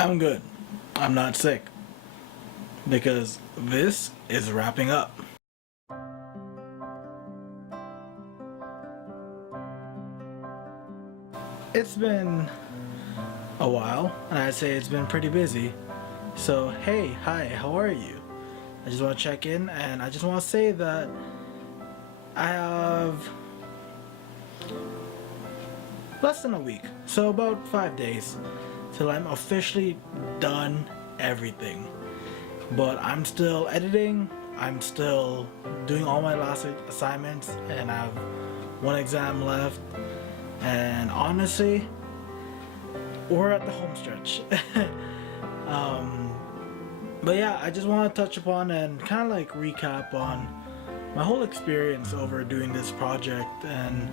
I'm good. I'm not sick. Because this is wrapping up. It's been a while, and I'd say it's been pretty busy. So, hey, hi, how are you? I just want to check in, and I just want to say that I have less than a week, so about 5 days, till I'm officially done everything. But I'm still editing, I'm still doing all my last assignments, and I have one exam left. And honestly, we're at the home stretch. But yeah, I just want to touch upon and kind of like recap on my whole experience over doing this project and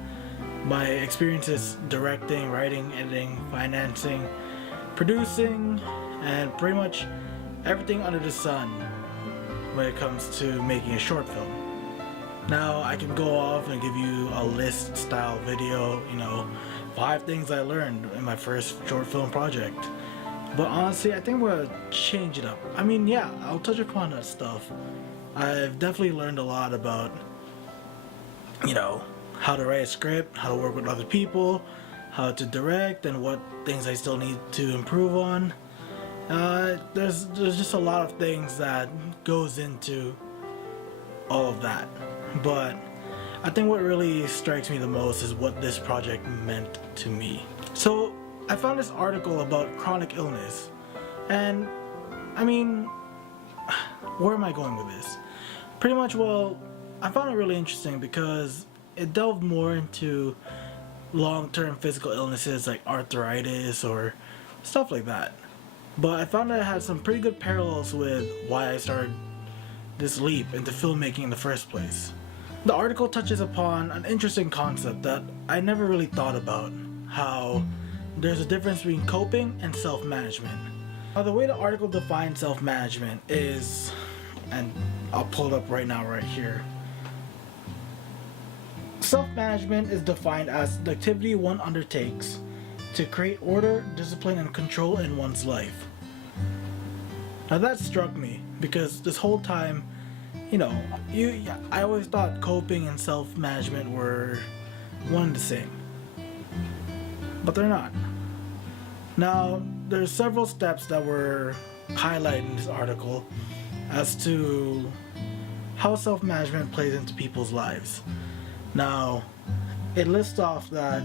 my experiences directing, writing, editing, financing, producing, and pretty much everything under the sun when it comes to making a short film. Now I can go off and give you a list style video, 5 things I learned in my first short film project. But honestly, I think we're gonna change it up. I mean, yeah, I'll touch upon that stuff. I've definitely learned a lot about, how to write a script, how to work with other people, how to direct, and what things I still need to improve on. There's just a lot of things that goes into all of that. But I think what really strikes me the most is what this project meant to me. So I found this article about chronic illness, and I mean, where am I going with this? Pretty much, well, I found it really interesting because it delved more into long-term physical illnesses like arthritis or stuff like that. But I found that it had some pretty good parallels with why I started this leap into filmmaking in the first place. The article touches upon an interesting concept that I never really thought about, how there's a difference between coping and self-management. Now, the way the article defines self-management is, and I'll pull it up right now right here. Self-management is defined as the activity one undertakes to create order, discipline, and control in one's life. Now that struck me because this whole time, I always thought coping and self-management were one and the same, but they're not. Now, there's several steps that were highlighted in this article as to how self-management plays into people's lives. Now, it lists off that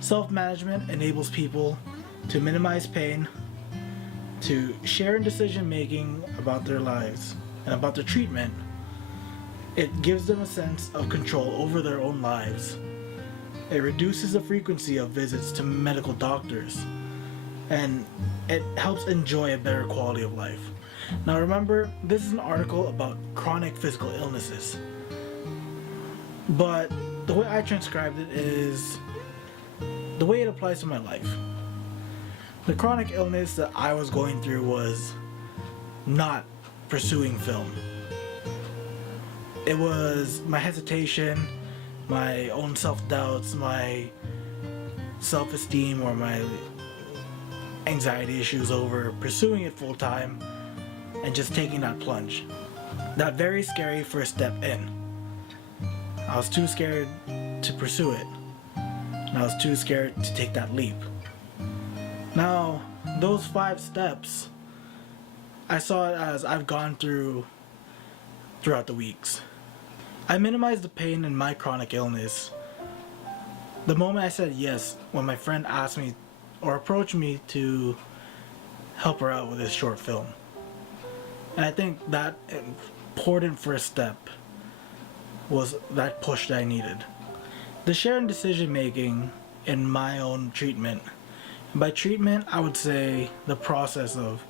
self-management enables people to minimize pain, to share in decision making about their lives and about their treatment. It gives them a sense of control over their own lives. It reduces the frequency of visits to medical doctors, and it helps enjoy a better quality of life. Now remember, this is an article about chronic physical illnesses, but the way I transcribed it is the way it applies to my life. The chronic illness that I was going through was not pursuing film. It was my hesitation, my own self-doubts, my self-esteem, or my anxiety issues over pursuing it full-time and just taking that plunge. That very scary first step in. I was too scared to pursue it, and I was too scared to take that leap. Now, those 5 steps, I saw it as I've gone through throughout the weeks. I minimized the pain in my chronic illness the moment I said yes when my friend asked me or approached me to help her out with this short film. And I think that important first step was that push that I needed. The shared decision making in my own treatment. And by treatment, I would say the process of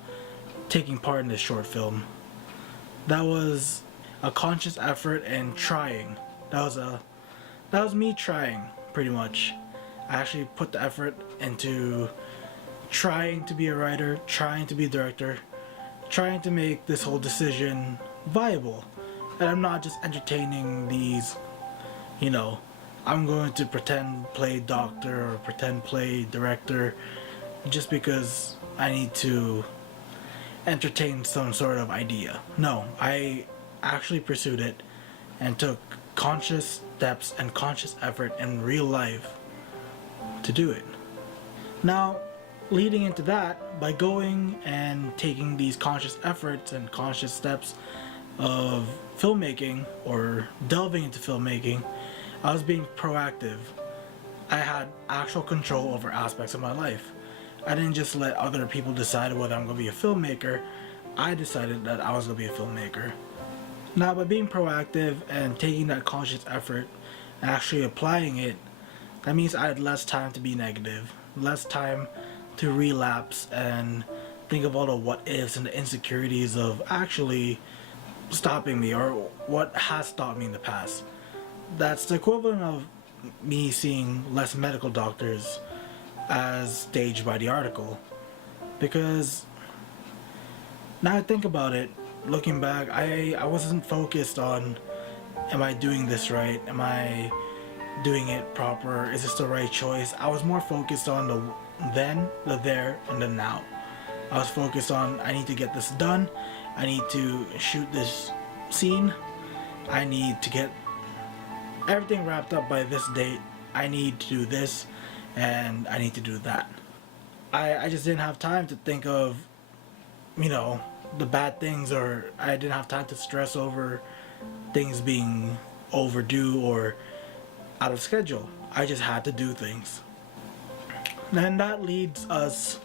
taking part in this short film. That was a conscious effort and trying. That was me trying, pretty much. I actually put the effort into trying to be a writer, trying to be a director, trying to make this whole decision viable. And I'm not just entertaining these, I'm going to pretend play doctor or pretend play director just because I need to entertain some sort of idea. No, I actually pursued it and took conscious steps and conscious effort in real life to do it. Now, leading into that, by going and taking these conscious efforts and conscious steps of filmmaking or delving into filmmaking, I was being proactive. I had actual control over aspects of my life. I didn't just let other people decide whether I'm going to be a filmmaker. I decided that I was going to be a filmmaker. Now, by being proactive and taking that conscious effort and actually applying it, that means I had less time to be negative, less time to relapse and think of all the what ifs and the insecurities of actually stopping me or what has stopped me in the past. That's the equivalent of me seeing less medical doctors as staged by the article. Because now I think about it, looking back, I wasn't focused on, am I doing this right? Am I doing it proper? Is this the right choice? I was more focused on the then, the there, and the now. I was focused on, I need to get this done. I need to shoot this scene. I need to get everything wrapped up by this date. I need to do this and I need to do that. I just didn't have time to think of, the bad things, or I didn't have time to stress over things being overdue or out of schedule. I just had to do things. And that leads us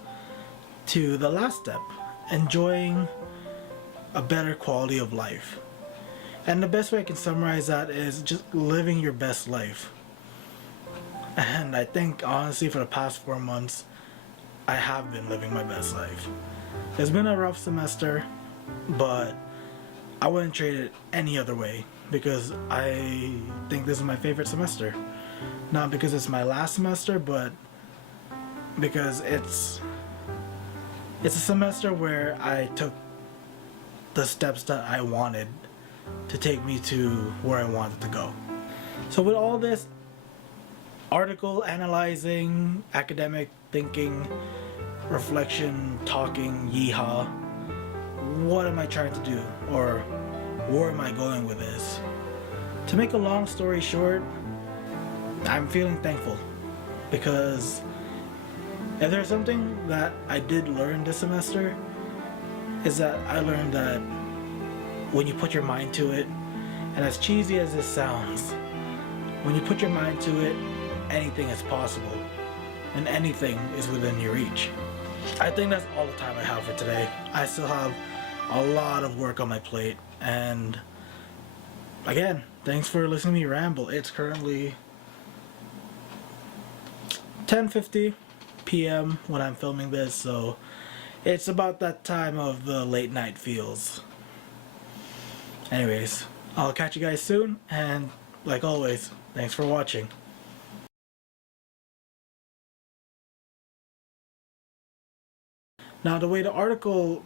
to the last step, enjoying a better quality of life. And the best way I can summarize that is just living your best life. And I think honestly for the past 4 months, I have been living my best life. It's been a rough semester, but I wouldn't trade it any other way because I think this is my favorite semester. Not because it's my last semester, but because it's a semester where I took the steps that I wanted to take me to where I wanted to go. So with all this article analyzing, academic thinking, reflection, talking, yeehaw, what am I trying to do? Or where am I going with this? To make a long story short, I'm feeling thankful because if there's something that I did learn this semester, is that I learned that when you put your mind to it, and as cheesy as this sounds, when you put your mind to it, anything is possible and anything is within your reach. I think that's all the time I have for today. I still have a lot of work on my plate, and again, thanks for listening to me ramble. It's currently 10:50 p.m. when I'm filming this, so it's about that time of the late night feels. Anyways, I'll catch you guys soon, and like always, thanks for watching. Now the way the article